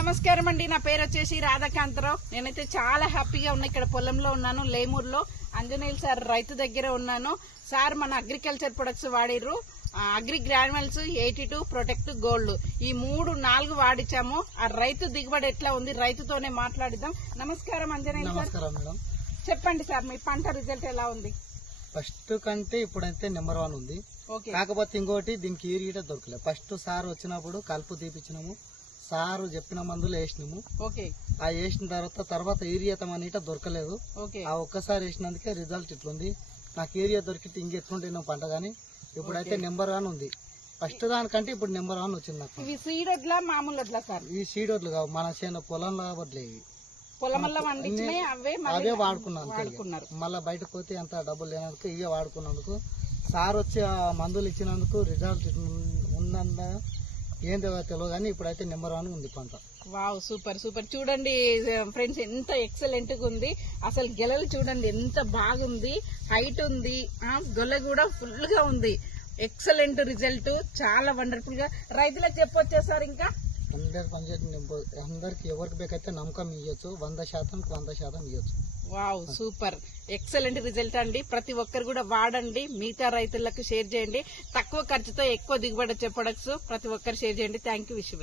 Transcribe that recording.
నమస్కారం అండి. నా పేరు వచ్చేసి రాధాకాంతరావు. నేనైతే చాలా హ్యాపీగా ఉన్నా. ఇక్కడ పొలంలో ఉన్నాను లేమూరులో. అంజనేయులు సార్ రైతు దగ్గర ఉన్నాను. సార్ మన అగ్రికల్చర్ ప్రొడక్ట్స్ వాడిర్రు. Agri granules eighty two protect gold. ఈ మూడు నాలుగు వాడిచ్చాము. ఆ రైతు దిగుబడి ఎట్లా ఉంది రైతుతోనే మాట్లాడిద్దాం. నమస్కారం అంజనేయులు సార్. చెప్పండి సార్ మీ పంట రిజల్ట్ ఎలా ఉంది? ఫస్ట్ కంటే ఇప్పుడైతే నెంబర్ వన్ ఉంది. ఓకే. కాకపోతే ఇంకోటి దీనికి ఈరీట దొరకలేదు ఫస్ట్ సార్ వచ్చినప్పుడు కలుపు తీపిచ్చినాము. సారు చెప్పిన మందులు వేసినాము. ఓకే. ఆ వేసిన తర్వాత తర్వాత ఈరియతం అనీట దొరకలేదు. ఓకే. ఆ ఒక్కసారి వేసినందుకే రిజల్ట్ ఇట్లుంది. నాకు ఏరియా దొరికితే ఇంకెట్లుంటే నా పంట కానీ ఇప్పుడైతే నెంబర్ వన్ ఉంది. ఫస్ట్ దానికంటే ఇప్పుడు నెంబర్ వన్ వచ్చింది నాకు. ఇవి సీడ్ వడ్లా మామూలు వడ్లా సార్? ఈ సీడోట్లు కావు. మన చేను పొలంలో వడ్లే ఇవి. పొలంలో పండించినాయి అవే మళ్ళీ అవే వాడుకున్నాను. వాడుకున్నారు. మళ్ళీ బయటకు పోతే అంత డబ్బులు లేనందుకు ఇవే వాడుకున్నందుకు. సార్ వచ్చి ఆ మందులు ఇచ్చినందుకు రిజల్ట్ ఉందన్న ఏందో తెలియదు కానీ ఇప్పుడైతే నెంబర్ వన్ ఉంది పంట. Wow super super. చూడండి ఫ్రెండ్స్ ఎంత ఎక్సలెంట్గా ఉంది. అసలు గెలలు చూడండి ఎంత బాగుంది. హైట్ ఉంది. ఆ, గొల్ల కూడా ఫుల్గా ఉంది. ఎక్సలెంట్ రిజల్ట్ చాలా వండర్ఫుల్గా. రైతులకు చెప్పొచ్చేసారు ఇంకా? హండ్రెడ్ పర్సెంట్ అందరికి ఎవరికి బేకైతే నమ్మకం ఇవ్వచ్చు వంద శాతం వంద శాతం ఇవ్వచ్చు వావ్ సూపర్ ఎక్సలెంట్ రిజల్ట్ అండి. ప్రతి ఒక్కరు కూడా వాడండి మిగతా రైతులకు షేర్ చేయండి. తక్కువ ఖర్చుతో ఎక్కువ దిగుబడి వచ్చే ప్రొడక్ట్స్ ప్రతి ఒక్కరు షేర్ చేయండి. Thank you wish